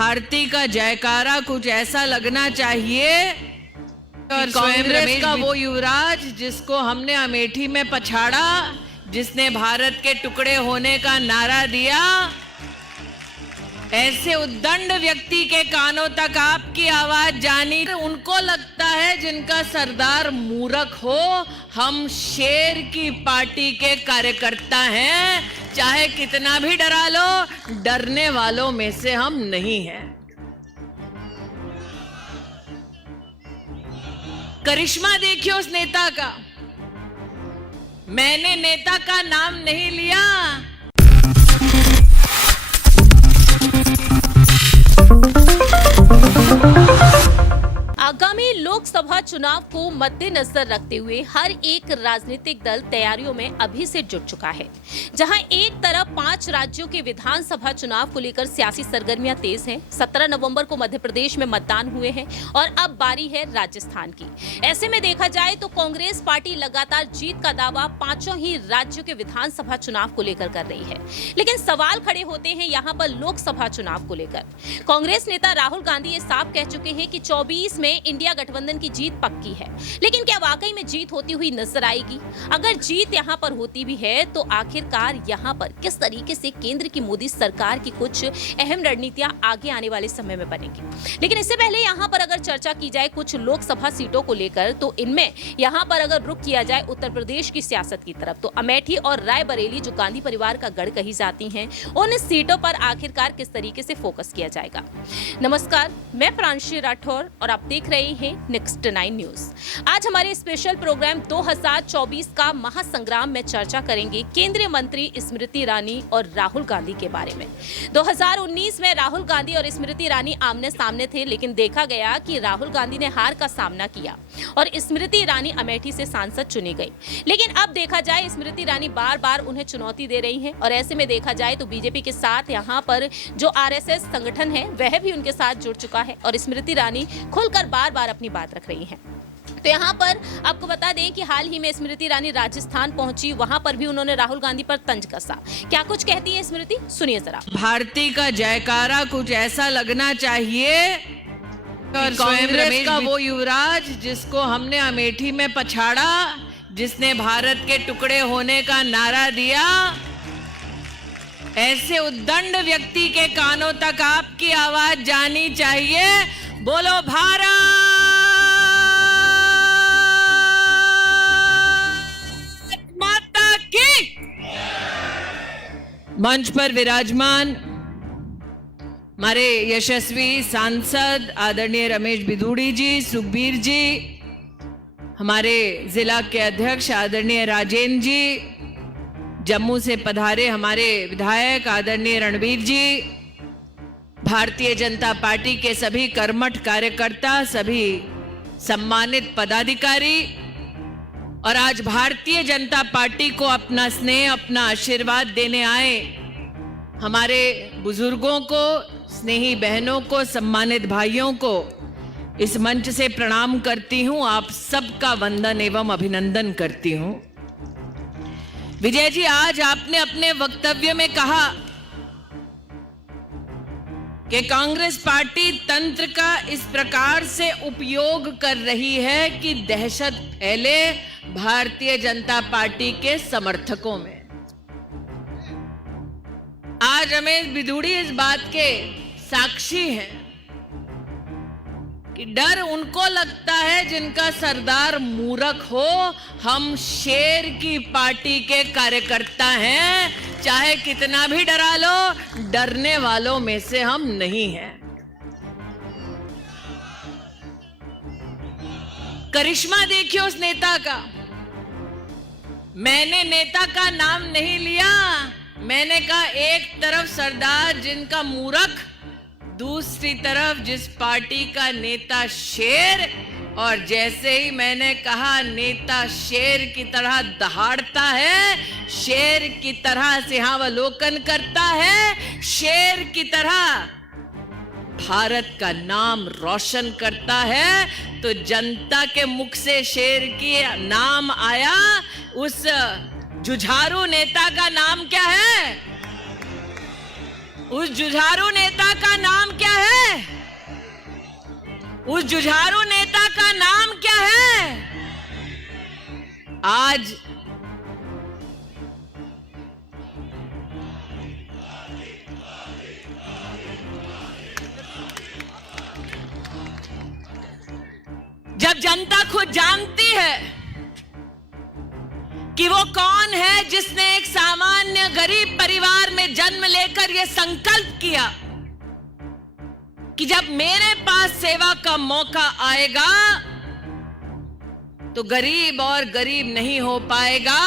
भारती का जयकारा कुछ ऐसा लगना चाहिए और कांग्रेस का वो युवराज जिसको हमने अमेठी में पछाड़ा, जिसने भारत के टुकड़े होने का नारा दिया, ऐसे उद्दंड व्यक्ति के कानों तक आपकी आवाज जानी। उनको लगता है जिनका सरदार मूर्ख हो। हम शेर की पार्टी के कार्यकर्ता हैं, चाहे कितना भी डरा लो, डरने वालों में से हम नहीं हैं। करिश्मा देखिए उस नेता का। मैंने नेता का नाम नहीं लिया। आगामी लोकसभा चुनाव को मद्देनजर रखते हुए हर एक राजनीतिक दल तैयारियों में अभी से जुट चुका है। जहां एक तरफ 5 राज्यों के विधानसभा चुनाव को लेकर सियासी सरगर्मियां तेज हैं। 17 नवंबर को मध्य प्रदेश में मतदान हुए हैं और अब बारी है राजस्थान की। ऐसे में देखा जाए तो कांग्रेस पार्टी लगातार जीत का दावा 5 ही राज्यों के विधानसभा चुनाव को लेकर कर रही है। लेकिन सवाल खड़े होते हैं यहाँ पर लोकसभा चुनाव को लेकर। कांग्रेस नेता राहुल गांधी ये साफ कह चुके हैं कि 24 में इंडिया गठबंधन की जीत पक्की है। लेकिन क्या वाकई में जीत होती हुई नजर आएगी? अगर जीत यहाँ पर होती भी है तो आखिरकार यहाँ पर किस तरीके से केंद्र की मोदी सरकार की कुछ अहम रणनीतियां आगे आने वाले समय में बनेगी। लेकिन इससे पहले यहाँ पर अगर चर्चा की जाए कुछ लोकसभा सीटों को लेकर, तो इनमें यहाँ पर अगर रुख किया जाए उत्तर प्रदेश की सियासत की तरफ, तो अमेठी और रायबरेली जो गांधी परिवार का गढ़ कही जाती हैं, उन सीटों पर आखिरकार किस तरीके से फोकस किया जाएगा। नमस्कार, मैं प्रांशी राठौर और आप देख रहे हैं नेक्स्ट 9 न्यूज। आज हमारे स्पेशल प्रोग्राम 2024 का महासंग्राम में चर्चा करेंगे केंद्रीय मंत्री स्मृति ईरानी और राहुल गांधी के बारे में। 2019 में राहुल गांधी और स्मृति ईरानी आमने सामने थे, लेकिन देखा गया कि राहुल गांधी ने हार का सामना किया और स्मृति ईरानी अमेठी से सांसद चुनी गई। लेकिन अब देखा जाए स्मृति ईरानी बार बार उन्हें चुनौती दे रही हैं और ऐसे में देखा जाए तो बीजेपी के साथ यहाँ पर जो आरएसएस संगठन है वह भी उनके साथ जुड़ चुका है और स्मृति ईरानी खुलकर बार बार अपनी बात रख रही हैं। तो यहाँ पर आपको बता दें कि हाल ही में स्मृति ईरानी राजस्थान पहुंची, वहां पर भी उन्होंने राहुल गांधी पर तंज कसा। क्या कुछ कहती है स्मृति, सुनिए जरा। भारती का जयकारा कुछ ऐसा लगना चाहिए और कांग्रेस का वो युवराज जिसको हमने अमेठी में पछाड़ा, जिसने भारत के टुकड़े होने का नारा दिया, ऐसे उद्दंड व्यक्ति के कानों तक आपकी आवाज जानी चाहिए। बोलो भारत माता की। मंच पर विराजमान हमारे यशस्वी सांसद आदरणीय रमेश बिधूड़ी जी, सुखबीर जी, हमारे जिला के अध्यक्ष आदरणीय राजेंद्र जी, जम्मू से पधारे हमारे विधायक आदरणीय रणवीर जी, भारतीय जनता पार्टी के सभी कर्मठ कार्यकर्ता, सभी सम्मानित पदाधिकारी और आज भारतीय जनता पार्टी को अपना स्नेह, अपना आशीर्वाद देने आए हमारे बुजुर्गों को, स्नेही बहनों को, सम्मानित भाइयों को इस मंच से प्रणाम करती हूं। आप सबका वंदन एवं अभिनंदन करती हूं। विजय जी, आज आपने अपने वक्तव्य में कहा कि कांग्रेस पार्टी तंत्र का इस प्रकार से उपयोग कर रही है कि दहशत फैले भारतीय जनता पार्टी के समर्थकों में। आज रमेश बिधूड़ी इस बात के साक्षी हैं कि डर उनको लगता है जिनका सरदार मूर्ख हो। हम शेर की पार्टी के कार्यकर्ता हैं, चाहे कितना भी डरा लो, डरने वालों में से हम नहीं हैं। करिश्मा देखिए उस नेता का। मैंने नेता का नाम नहीं लिया। मैंने कहा एक तरफ सरदार जिनका मूर्ख, दूसरी तरफ जिस पार्टी का नेता शेर, और जैसे ही मैंने कहा नेता शेर की तरह दहाड़ता है, शेर की तरह सिंहावलोकन करता है, शेर की तरह भारत का नाम रोशन करता है, तो जनता के मुख से शेर की नाम आया। उस जुझारू नेता का नाम क्या है? उस जुझारू नेता का नाम क्या है? उस जुझारू नेता का नाम क्या है? आज जब जनता खुद जानती है कि वो कौन है जिसने एक सामान्य गरीब परिवार में जन्म लेकर यह संकल्प किया कि जब मेरे पास सेवा का मौका आएगा तो गरीब और गरीब नहीं हो पाएगा,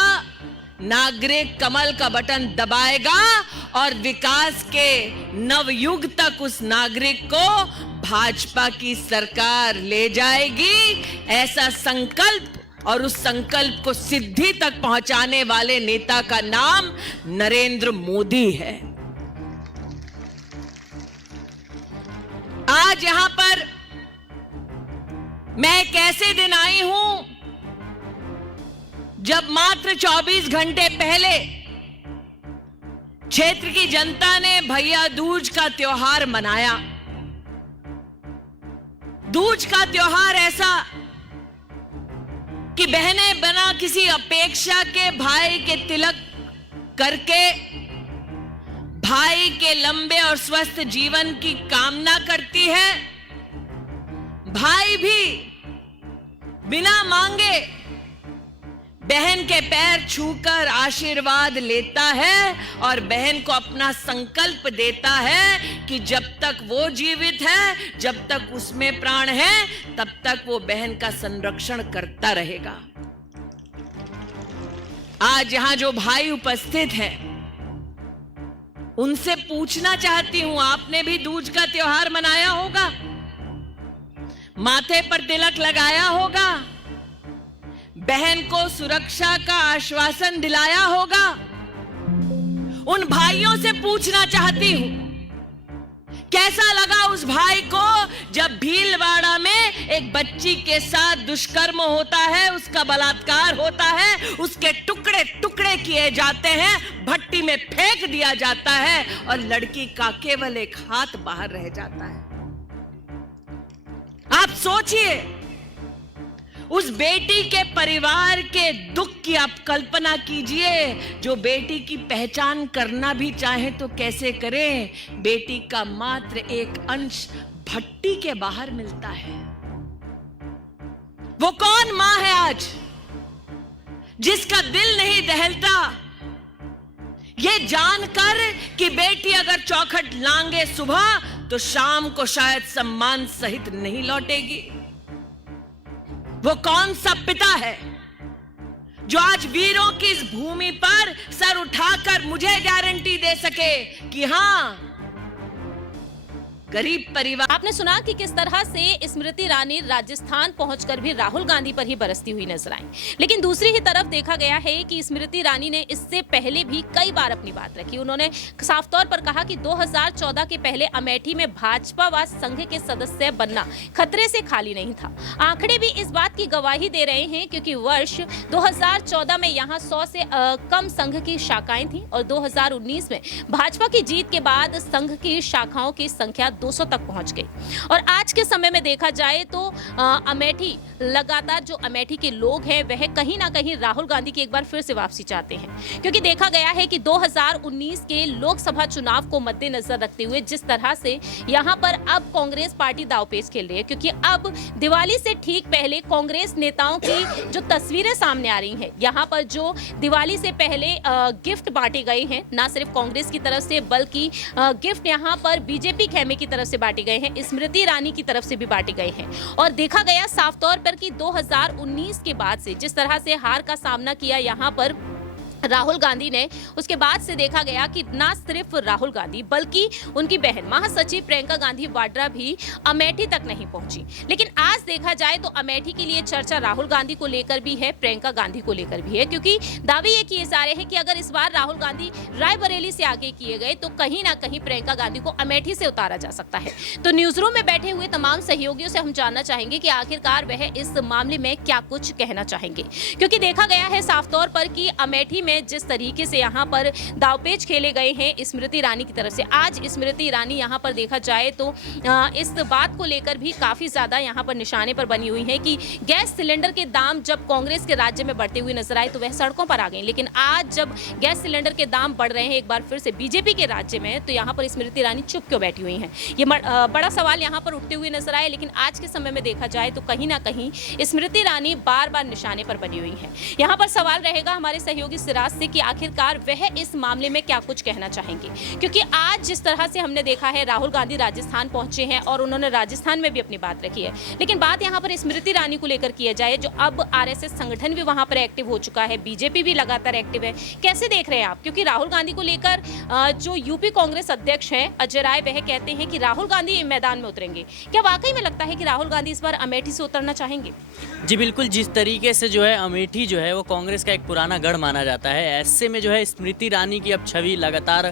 नागरिक कमल का बटन दबाएगा और विकास के नवयुग तक उस नागरिक को भाजपा की सरकार ले जाएगी। ऐसा संकल्प और उस संकल्प को सिद्धि तक पहुंचाने वाले नेता का नाम नरेंद्र मोदी है। आज यहां पर मैं एक ऐसे दिन आई हूं जब मात्र 24 घंटे पहले क्षेत्र की जनता ने भैया दूज का त्योहार मनाया। दूज का त्योहार ऐसा कि बहनें बिना किसी अपेक्षा के भाई के तिलक करके भाई के लंबे और स्वस्थ जीवन की कामना करती है। भाई भी बिना मांगे बहन के पैर छूकर आशीर्वाद लेता है और बहन को अपना संकल्प देता है कि जब तक वो जीवित है, जब तक उसमें प्राण है, तब तक वो बहन का संरक्षण करता रहेगा। आज यहां जो भाई उपस्थित हैं, उनसे पूछना चाहती हूं, आपने भी दूज का त्योहार मनाया होगा, माथे पर तिलक लगाया होगा, बहन को सुरक्षा का आश्वासन दिलाया होगा। उन भाइयों से पूछना चाहती हूं, कैसा लगा उस भाई को जब भीलवाड़ा में एक बच्ची के साथ दुष्कर्म होता है, उसका बलात्कार होता है, उसके टुकड़े टुकड़े किए जाते हैं, भट्टी में फेंक दिया जाता है और लड़की का केवल एक हाथ बाहर रह जाता है। आप सोचिए, उस बेटी के परिवार के दुख की आप कल्पना कीजिए। जो बेटी की पहचान करना भी चाहे तो कैसे करें? बेटी का मात्र एक अंश भट्टी के बाहर मिलता है। वो कौन मां है आज जिसका दिल नहीं दहलता ये जानकर कि बेटी अगर चौखट लांगे सुबह तो शाम को शायद सम्मान सहित नहीं लौटेगी? वो कौन सा पिता है जो आज वीरों की इस भूमि पर सर उठाकर मुझे गारंटी दे सके कि हां, गरीब परिवार। आपने सुना कि किस तरह से स्मृति ईरानी राजस्थान पहुंचकर भी राहुल गांधी पर ही बरसती हुई नजर आई। लेकिन दूसरी ही तरफ देखा गया है कि स्मृति ईरानी ने इससे पहले भी कई बार अपनी बात रखी। उन्होंने साफ तौर पर कहा कि 2014 के पहले अमेठी में भाजपा व संघ के सदस्य बनना खतरे से खाली नहीं था। आंकड़े भी इस बात की गवाही दे रहे हैं, क्योंकि वर्ष 2014 में यहाँ 100 से कम संघ की शाखाएं थी और 2019 में भाजपा की जीत के बाद संघ की शाखाओं की संख्या 200 तक पहुंच गई। और आज के समय में देखा जाए तो अमेठी लगातार जो अमेठी के लोग हैं वह कहीं ना कहीं राहुल गांधी की एक बार फिर से वापसी चाहते हैं, क्योंकि देखा गया है कि 2019 के लोकसभा चुनाव को मद्देनजर रखते हुए जिस तरह से यहां पर अब कांग्रेस पार्टी दांवपेच खेल रही है, क्योंकि अब दिवाली से ठीक पहले कांग्रेस नेताओं की जो तस्वीरें सामने आ रही हैं, यहां पर जो दिवाली से पहले गिफ्ट बांटे गए हैं, ना सिर्फ कांग्रेस की तरफ से बल्कि गिफ्ट यहां पर बीजेपी खेमे की तरफ से बांटे गए हैं, स्मृति ईरानी की तरफ से भी बांटे गए हैं। और देखा गया साफ तौर पर कि 2019 के बाद से जिस तरह से हार का सामना किया यहां पर राहुल गांधी ने, उसके बाद से देखा गया कि ना सिर्फ राहुल गांधी बल्कि उनकी बहन महासचिव प्रियंका गांधी वाड्रा भी अमेठी तक नहीं पहुंची। लेकिन आज देखा जाए तो अमेठी के लिए चर्चा राहुल गांधी को लेकर भी है, प्रियंका गांधी को लेकर भी है, क्योंकि दावे ये किए जा रहे हैं कि अगर इस बार राहुल गांधी रायबरेली से आगे किए गए तो कहीं ना कहीं प्रियंका गांधी को अमेठी से उतारा जा सकता है। तो न्यूज रूम में बैठे हुए तमाम सहयोगियों से हम जानना चाहेंगे कि आखिरकार वह इस मामले में क्या कुछ कहना चाहेंगे, क्योंकि देखा गया है साफ तौर पर कि अमेठी में में जिस तरीके से यहाँ पर दावपेच खेले गए हैं स्मृति ईरानी की तरफ से, आज स्मृति ईरानी यहाँ पर देखा जाए तो इस बात को लेकर भी काफ़ी ज़्यादा यहाँ पर निशाने पर बनी हुई है कि गैस सिलेंडर के दाम जब कांग्रेस के राज्य में बढ़ते हुए नजर आए तो वह सड़कों पर आ गई, लेकिन आज जब गैस सिलेंडर के दाम बढ़ रहे हैं एक बार फिर से बीजेपी के राज्य में, तो यहाँ पर स्मृति ईरानी चुप क्यों बैठी हुई हैं, ये बड़ा सवाल यहाँ पर उठते हुए नजर आए। लेकिन आज के समय में देखा जाए तो कहीं ना कहीं स्मृति ईरानी बार बार निशाने पर बनी हुई है। यहाँ पर सवाल रहेगा हमारे सहयोगी सिराज से कि आखिरकार वह इस मामले में क्या कुछ कहना चाहेंगे, क्योंकि आज जिस तरह से हमने देखा है राहुल गांधी राजस्थान पहुंचे हैं और उन्होंने राजस्थान में भी अपनी बात रखी है, लेकिन बात यहाँ पर स्मृति ईरानी को लेकर किया जाए जो अब आरएसएस संगठन भी वहां पर एक्टिव हो चुका है, बीजेपी भी लगातार एक्टिव है, कैसे देख रहे हैं आप? क्योंकि राहुल गांधी को लेकर जो यूपी कांग्रेस अध्यक्ष हैं अजय राय, वह कहते हैं कि राहुल गांधी मैदान में उतरेंगे। क्या वाकई में लगता है कि राहुल गांधी इस बार अमेठी से उतरना चाहेंगे? जी बिल्कुल, जिस तरीके से जो है अमेठी जो है वो कांग्रेस का एक पुराना गढ़ माना जाता है, ऐसे में जो है स्मृति ईरानी की अब छवि लगातार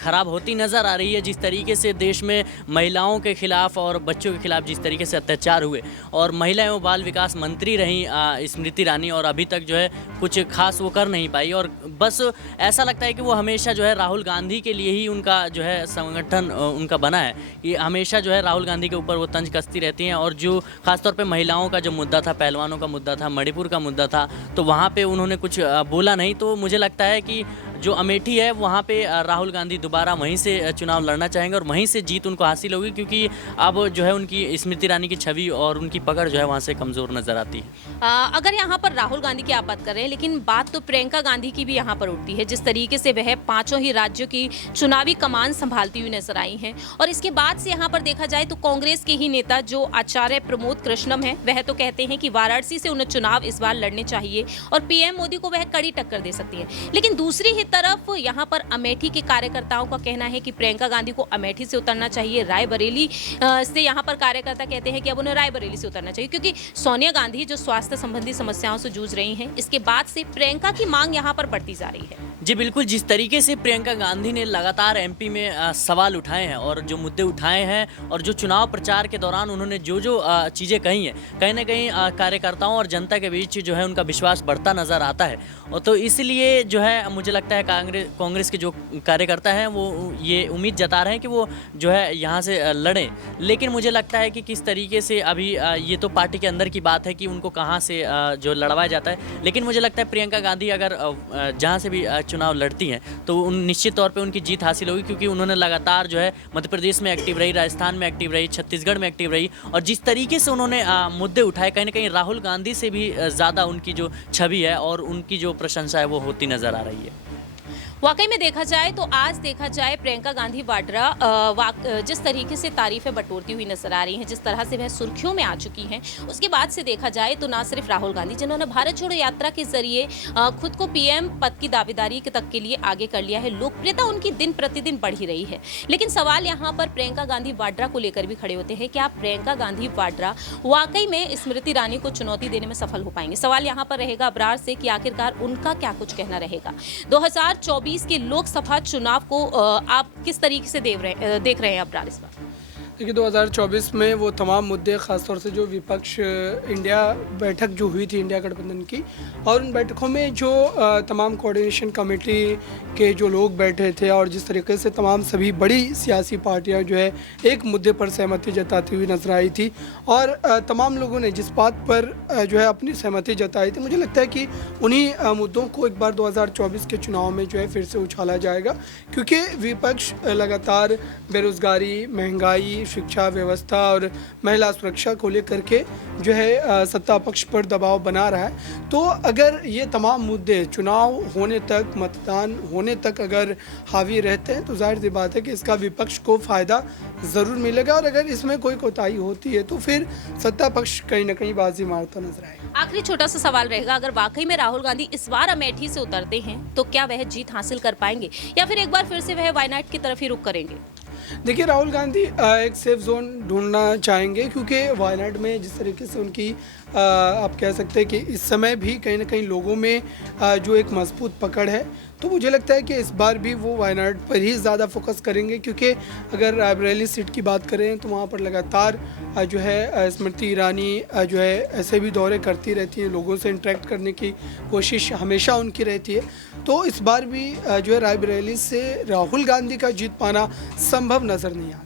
खराब होती नज़र आ रही है। जिस तरीके से देश में महिलाओं के खिलाफ और बच्चों के खिलाफ जिस तरीके से अत्याचार हुए और महिला एवं बाल विकास मंत्री रहीं स्मृति ईरानी, और अभी तक जो है कुछ खास वो कर नहीं पाई, और बस ऐसा लगता है कि वो हमेशा जो है राहुल गांधी के लिए ही उनका जो है संगठन उनका बना है कि हमेशा जो है राहुल गांधी के ऊपर वो तंज कसती रहती हैं। और जो खासतौर पे महिलाओं का जो मुद्दा था, पहलवानों का मुद्दा था, मणिपुर का मुद्दा था, तो वहाँ पे उन्होंने कुछ बोला नहीं। तो मुझे लगता है कि जो अमेठी है वहाँ पे राहुल गांधी दोबारा वहीं से चुनाव लड़ना चाहेंगे और वहीं से जीत उनको हासिल होगी, क्योंकि अब जो है उनकी स्मृति ईरानी की छवि और उनकी पकड़ जो है वहाँ से कमज़ोर नज़र आती है। अगर यहाँ पर राहुल गांधी की आप बात कर रहे हैं, लेकिन बात तो प्रियंका गांधी की भी यहाँ पर उठती है, जिस तरीके से वह पांचों ही राज्यों की चुनावी कमान संभालती हुई नजर आई हैं। और इसके बाद से यहाँ पर देखा जाए तो कांग्रेस के ही नेता जो आचार्य प्रमोद कृष्णम है, वह तो कहते हैं कि वाराणसी से उन्हें चुनाव इस बार लड़ने चाहिए और पीएम मोदी को वह कड़ी टक्कर दे सकती है। लेकिन दूसरी ही तरफ यहाँ पर अमेठी के कार्यकर्ताओं का कहना है कि प्रियंका गांधी को अमेठी से उतरना चाहिए। रायबरेली से यहाँ पर कार्यकर्ता कहते हैं कि अब उन्हें रायबरेली से उतरना चाहिए, क्योंकि सोनिया गांधी जो स्वास्थ्य संबंधी समस्याओं से जूझ रही हैं, इसके बाद से प्रियंका की मांग यहाँ पर बढ़ती जा रही है। जी बिल्कुल, जिस तरीके से प्रियंका गांधी ने लगातार एमपी में सवाल उठाए हैं और जो मुद्दे उठाए हैं और जो चुनाव प्रचार के दौरान उन्होंने जो चीज़ें कही हैं, कहीं ना कहीं कार्यकर्ताओं और जनता के बीच जो है उनका विश्वास बढ़ता नज़र आता है। और तो इसलिए जो है मुझे लगता है कांग्रेस के जो कार्यकर्ता हैं वो ये उम्मीद जता रहे हैं कि वो जो है यहाँ से लड़ें। लेकिन मुझे लगता है कि किस तरीके से अभी ये तो पार्टी के अंदर की बात है कि उनको कहाँ से जो लड़वाया जाता है, लेकिन मुझे लगता है प्रियंका गांधी अगर जहाँ से भी चुनाव लड़ती हैं तो निश्चित तौर पे उनकी जीत हासिल होगी, क्योंकि उन्होंने लगातार जो है मध्य प्रदेश में एक्टिव रही, राजस्थान में एक्टिव रही, छत्तीसगढ़ में एक्टिव रही, और जिस तरीके से उन्होंने मुद्दे उठाए, कहीं ना कहीं राहुल गांधी से भी ज़्यादा उनकी जो छवि है और उनकी जो प्रशंसा है वो होती नज़र आ रही है। वाकई में देखा जाए तो आज देखा जाए प्रियंका गांधी वाड्रा जिस तरीके से तारीफें बटोरती हुई नजर आ रही हैं, जिस तरह से वह सुर्खियों में आ चुकी हैं, उसके बाद से देखा जाए तो ना सिर्फ राहुल गांधी जिन्होंने भारत छोड़ो यात्रा के जरिए खुद को पीएम पद की दावेदारी तक के लिए आगे कर लिया है, लोकप्रियता उनकी दिन प्रतिदिन बढ़ ही रही है। लेकिन सवाल यहाँ पर प्रियंका गांधी वाड्रा को लेकर भी खड़े होते हैं कि आप प्रियंका गांधी वाड्रा वाकई में स्मृति ईरानी को चुनौती देने में सफल हो पाएंगे। सवाल यहाँ पर रहेगा अबरार से कि आखिरकार उनका क्या कुछ कहना रहेगा। 2024 के लोकसभा चुनाव को आप किस तरीके से देख रहे हैं अबरार इस बार? देखिए 2024 में वो तमाम मुद्दे, ख़ासतौर से जो विपक्ष इंडिया बैठक जो हुई थी इंडिया गठबंधन की, और उन बैठकों में जो तमाम कोऑर्डिनेशन कमेटी के जो लोग बैठे थे और जिस तरीके से तमाम सभी बड़ी सियासी पार्टियां जो है एक मुद्दे पर सहमति जताती हुई नजर आई थी, और तमाम लोगों ने जिस बात पर जो है अपनी सहमति जताई थी, मुझे लगता है कि उन्हीं मुद्दों को एक बार 2024 के चुनाव में जो है फिर से उछाला जाएगा, क्योंकि विपक्ष लगातार बेरोज़गारी, महंगाई, शिक्षा व्यवस्था और महिला सुरक्षा को लेकर के जो है सत्ता पक्ष पर दबाव बना रहा है। तो अगर ये तमाम मुद्दे चुनाव होने तक, मतदान होने तक अगर हावी रहते हैं तो जाहिर सी बात है कि इसका विपक्ष को फ़ायदा ज़रूर मिलेगा, और अगर इसमें कोई कोताही होती है तो फिर सत्ता पक्ष कहीं ना कहीं बाजी मारता नजर आएगा। आखिरी छोटा सा सवाल रहेगा, अगर वाकई में राहुल गांधी इस बार अमेठी से उतरते हैं तो क्या वह जीत हासिल कर पाएंगे, या फिर एक बार फिर से वह वायनाड की तरफ ही रुख करेंगे? देखिए राहुल गांधी एक सेफ जोन ढूंढना चाहेंगे, क्योंकि वायनाड में जिस तरीके से उनकी आप कह सकते हैं कि इस समय भी कहीं ना कहीं लोगों में जो एक मजबूत पकड़ है, तो मुझे लगता है कि इस बार भी वो वायनाड पर ही ज़्यादा फोकस करेंगे, क्योंकि अगर रायबरेली सीट की बात करें तो वहाँ पर लगातार जो है स्मृति ईरानी जो है ऐसे भी दौरे करती रहती हैं, लोगों से इंटरेक्ट करने की कोशिश हमेशा उनकी रहती है। तो इस बार भी जो है रायबरेली से राहुल गांधी का जीत पाना संभव नज़र नहीं आता।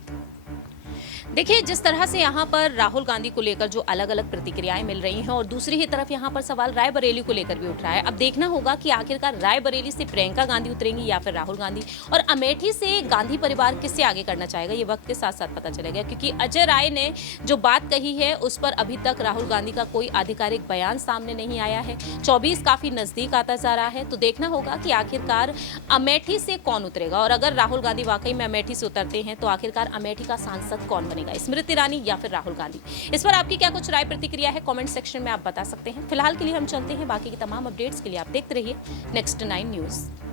देखिए, जिस तरह से यहाँ पर राहुल गांधी को लेकर जो अलग अलग प्रतिक्रियाएं मिल रही हैं और दूसरी ही तरफ यहाँ पर सवाल रायबरेली को लेकर भी उठ रहा है। अब देखना होगा कि आखिरकार रायबरेली से प्रियंका गांधी उतरेंगी या फिर राहुल गांधी, और अमेठी से गांधी परिवार किससे आगे करना चाहेगा, ये वक्त के साथ साथ पता चलेगा। क्योंकि अजय राय ने जो बात कही है उस पर अभी तक राहुल गांधी का कोई आधिकारिक बयान सामने नहीं आया है। 24 काफी नजदीक आता जा रहा है, तो देखना होगा कि आखिरकार अमेठी से कौन उतरेगा, और अगर राहुल गांधी वाकई में अमेठी से उतरते हैं तो आखिरकार अमेठी का सांसद कौन बनेगा, स्मृति ईरानी या फिर राहुल गांधी। इस पर आपकी क्या कुछ राय प्रतिक्रिया है, कमेंट सेक्शन में आप बता सकते हैं। फिलहाल के लिए हम चलते हैं, बाकी की तमाम अपडेट्स के लिए आप देखते रहिए Next 9 न्यूज।